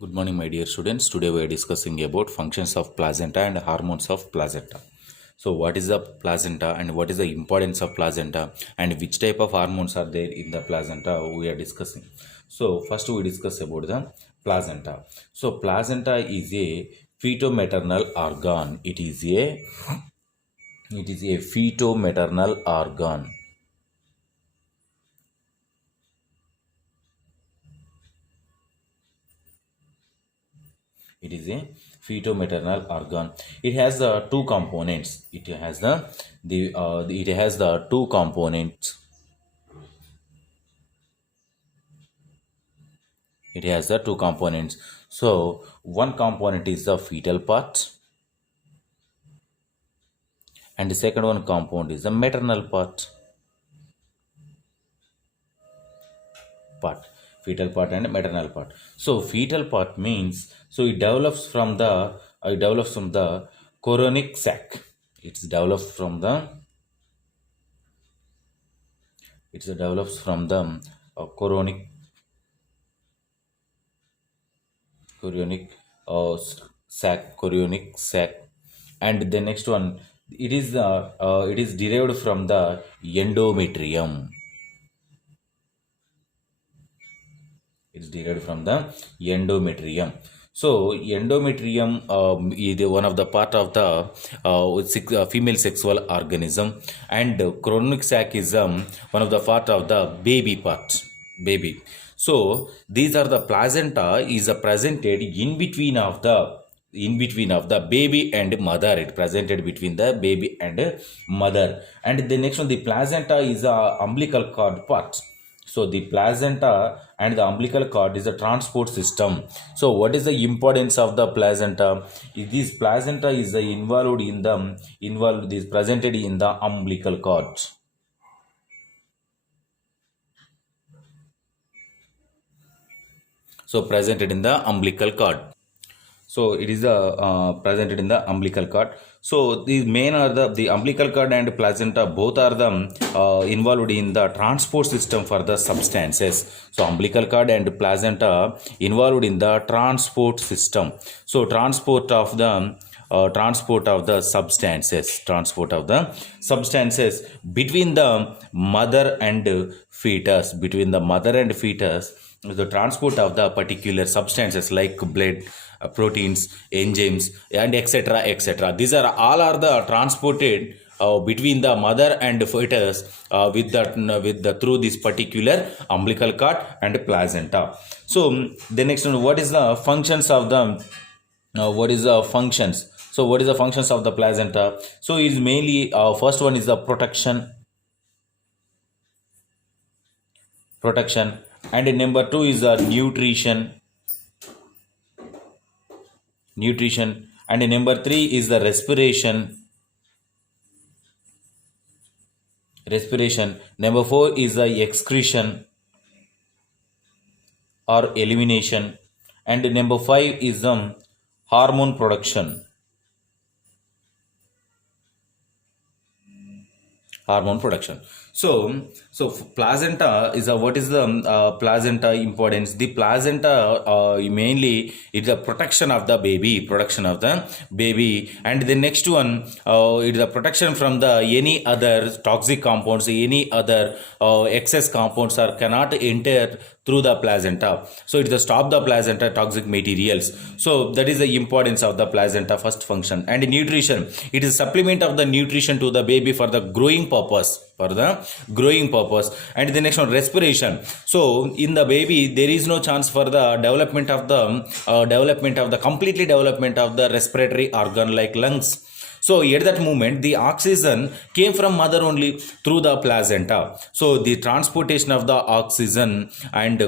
Good morning, my dear students. Today we are discussing about functions of placenta and hormones of placenta. So, what is the placenta and what is the importance of placenta and which type of hormones are there in the placenta we are discussing. So, first we discuss about the placenta. So, placenta is a feto-maternal organ. It is a feto-maternal organ. It is a feto-maternal organ. It has the two components. It has the two components. It has the two components. So one component is the fetal part, and the second one component is the maternal part. Fetal part and maternal part. So fetal part means it develops from the chorionic sac. It develops from the chorionic chorionic sac, and the next one, it is derived from the endometrium. It's derived from the endometrium. So endometrium is one of the part of the female sexual organism, and chorionic sac is one of the part of the baby. So these are the placenta is presented in between of the baby and mother. It presented between the baby and mother. And the next one, the placenta is a umbilical cord part. So the placenta and the umbilical cord is a transport system. So what is the importance of the placenta? This placenta is is presented in the umbilical cord. So presented in the umbilical cord. So it is presented in the umbilical cord. So the main are the umbilical cord and placenta, both are the involved in the transport system for the substances. So umbilical cord and placenta involved in the transport system. So transport of the substances between the mother and fetus. The transport of the particular substances like blood, proteins, enzymes, and etc. These are all are the transported between the mother and fetus with the through this particular umbilical cord and placenta. So the next one, what is the functions of the what is the functions? So what is the functions of the placenta? So is mainly first one is the protection, and number two is nutrition, and number three is the respiration. Number four is the excretion or elimination, and number five is the hormone production. So placenta is what is the placenta importance? The placenta mainly is the protection of the baby, and the next one, it is the protection from the any other toxic compounds, any other excess compounds are cannot enter through the placenta. So it is stop the placenta toxic materials. So that is the importance of the placenta, first function. And nutrition, it is supplement of the nutrition to the baby for the growing purpose. And the next one, respiration. So in the baby there is no chance for the development of the completely development of the respiratory organ like lungs. So at that moment, the oxygen came from mother only through the placenta. So the transportation of the oxygen and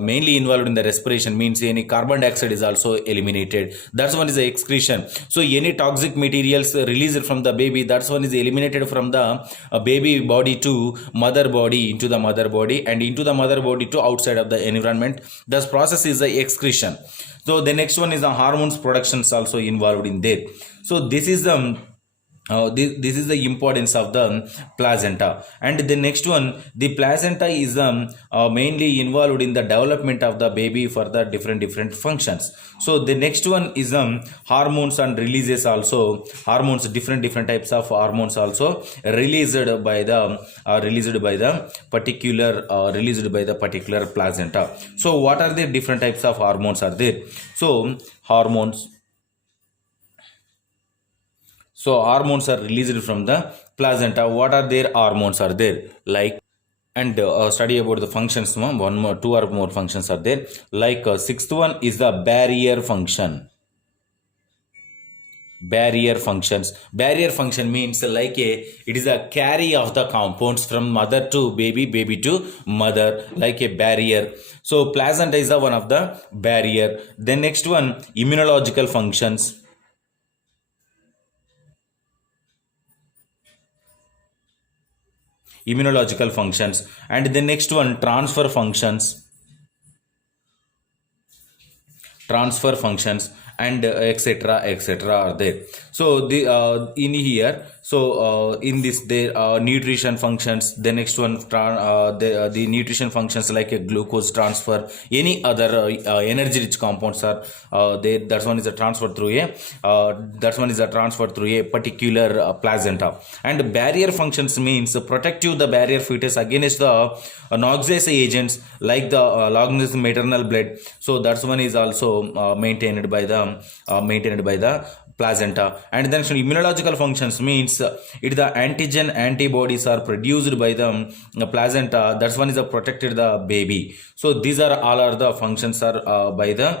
mainly involved in the respiration means any carbon dioxide is also eliminated. That's one is the excretion. So any toxic materials released from the baby, that's one is eliminated from the baby body to mother body, into the mother body, and into the mother body to outside of the environment. This process is the excretion. So the next one is the hormones productions also involved in there. So this is the this is the importance of the placenta. And the next one, the placenta is mainly involved in the development of the baby for the different functions. So the next one is hormones and releases also. Hormones, different types of hormones also released by the particular placenta. So what are the different types of hormones are there? So hormones. So hormones are released from the placenta. What are their hormones are there? Like, and study about the functions. One more, two or more functions are there. Like sixth one is the barrier function. Barrier functions. Barrier function means like it is a carry of the compounds from mother to baby, baby to mother, like a barrier. So placenta is the one of the barrier. Then next one, immunological functions. Immunological functions. And the next one, transfer functions, and etc are there. So the in here, so in this there nutrition functions. The next one, the nutrition functions like a glucose transfer, any other energy rich compounds are there. That one is a transfer through a particular placenta. And barrier functions means protective the barrier fetus against the noxious agents like the long maternal blood. So that's one is also maintained by the placenta. And then immunological functions means it the antigen antibodies are produced by the placenta. That's one is protected the baby. So these are all are the functions are by the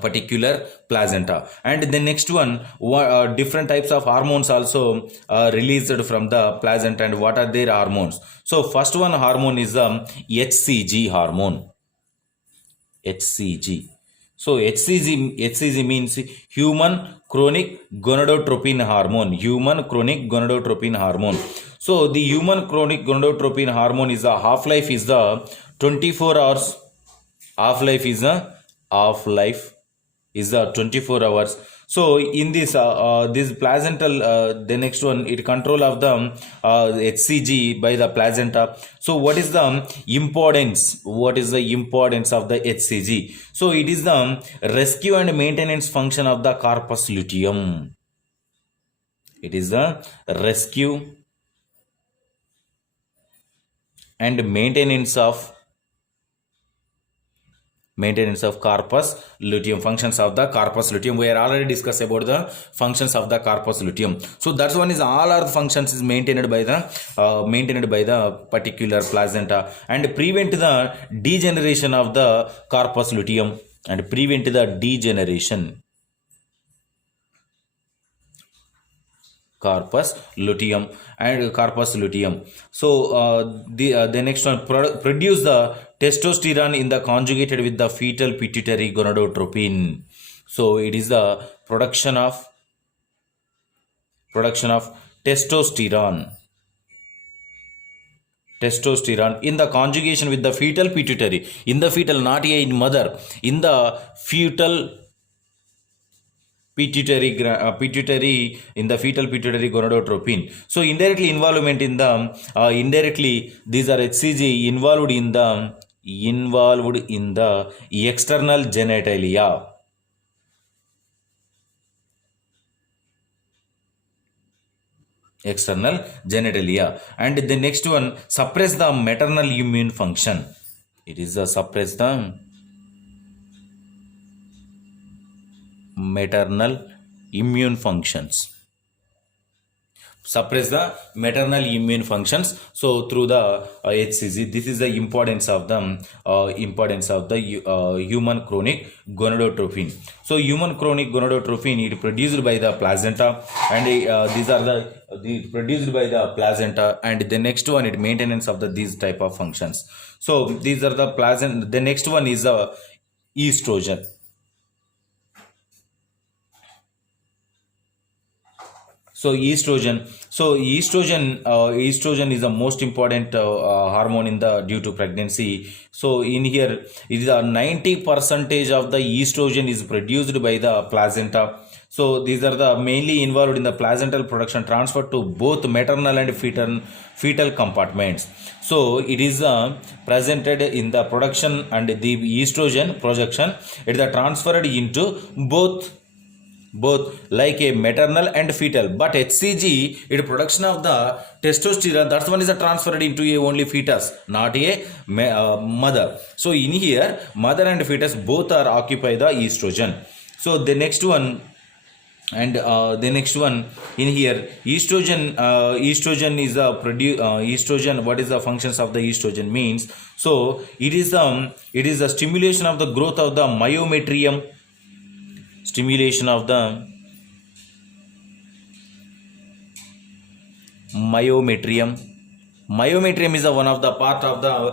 particular placenta. And the next one, different types of hormones also released from the placenta. And what are their hormones? So first one hormone is HCG hormone. HCG. So HCG means human chronic gonadotropin hormone. Human chronic gonadotropin hormone. So the human chronic gonadotropin hormone is the half-life is the 24 hours. Half-life is the 24 hours. So in this placental, the next one, it control of the HCG by the placenta. So what is the importance? What is the importance of the HCG? So it is the rescue and maintenance function of the corpus luteum. It is the rescue and maintenance of corpus luteum. Functions of the corpus luteum, we are already discussed about the functions of the corpus luteum. So that's one is all our functions is maintained by the particular placenta, and prevent the degeneration of the corpus luteum, and prevent the degeneration corpus luteum. So the next one, produce the testosterone in the conjugated with the fetal pituitary gonadotropin. So it is the production of testosterone in the conjugation with the fetal pituitary, in the fetal, not in mother, in the fetal pituitary in the fetal pituitary gonadotropin. So indirectly involvement in the indirectly these are HCG involved in the external genitalia. And the next one, suppress the maternal immune function. It is suppress the maternal immune functions. Suppress the maternal immune functions. So through the HCG, this is the importance of the human chronic gonadotropin. So human chronic gonadotropin, it produced by the placenta, and these are the produced by the placenta. And the next one, it maintenance of these type of functions. So these are the placenta. The next one is estrogen. So estrogen is the most important hormone in the due to pregnancy. So in here, it is a 90 percentage of the estrogen is produced by the placenta. So these are the mainly involved in the placental production transfer to both maternal and fetal compartments. So it is presented in the production and the estrogen projection. It is transferred into both like a maternal and fetal, but HCG it production of the testosterone, that's one is transferred into a only fetus, not a mother. So in here mother and fetus both are occupy the estrogen. So the next one in here, estrogen is a estrogen. What is the functions of the estrogen means? So it is the stimulation of the growth of the myometrium, stimulation of the myometrium. Myometrium is one of the part of the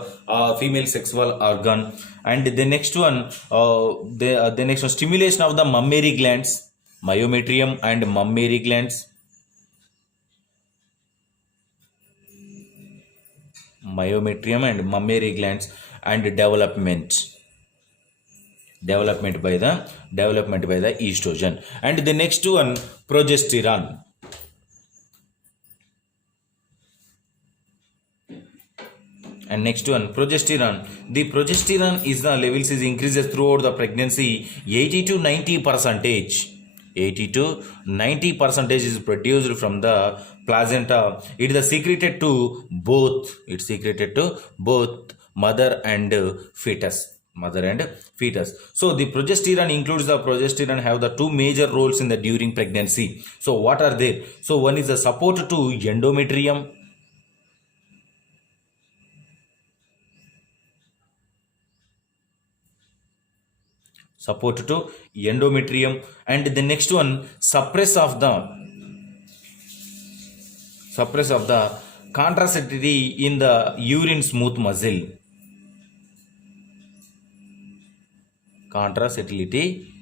female sexual organ. And the next one, the next one, stimulation of the mammary glands. Myometrium and mammary glands. Myometrium and mammary glands. And development by the estrogen. And the next one, progesterone. And next one, progesterone. The progesterone is the levels is increases throughout the pregnancy. 80 to 90 percentage. 80 to 90 percentage is produced from the placenta. It is secreted to both. It's secreted to both mother and fetus. So the progesterone includes the progesterone have the two major roles in the during pregnancy. So what are they? So one is the support to endometrium. Support to endometrium. And the next one, suppress of the contractility in the urine smooth muscle. Contractility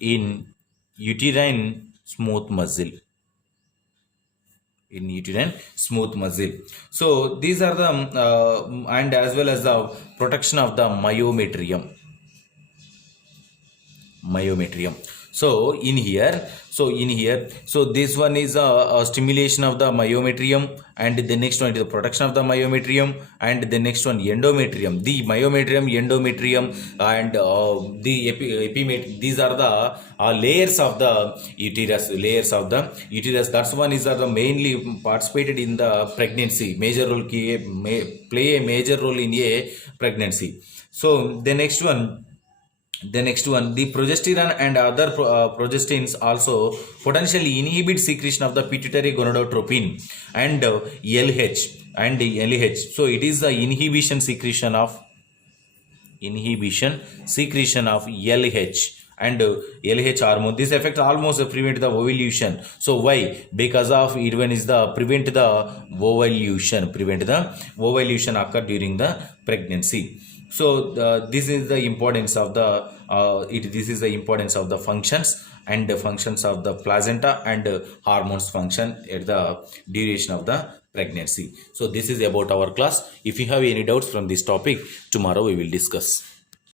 in uterine smooth muscle. So these are the and as well as the protection of the myometrium. So this one is a stimulation of the myometrium, and the next one is the protection of the myometrium, and the next one endometrium. The myometrium, endometrium, and the epimetrium. These are the layers of the uterus. That's one is the mainly participated in the pregnancy. Play a major role in a pregnancy. So the next one, the progesterone and other progestins also potentially inhibit secretion of the pituitary gonadotropin and LH. So it is the inhibition secretion of LH and LH hormone. This effect almost prevent the ovulation. So why? Because of it one is the prevent the ovulation occur during the pregnancy. So this is the importance of the functions and the functions of the placenta and hormones function at the duration of the pregnancy. So this is about our class. If you have any doubts from this topic, tomorrow we will discuss.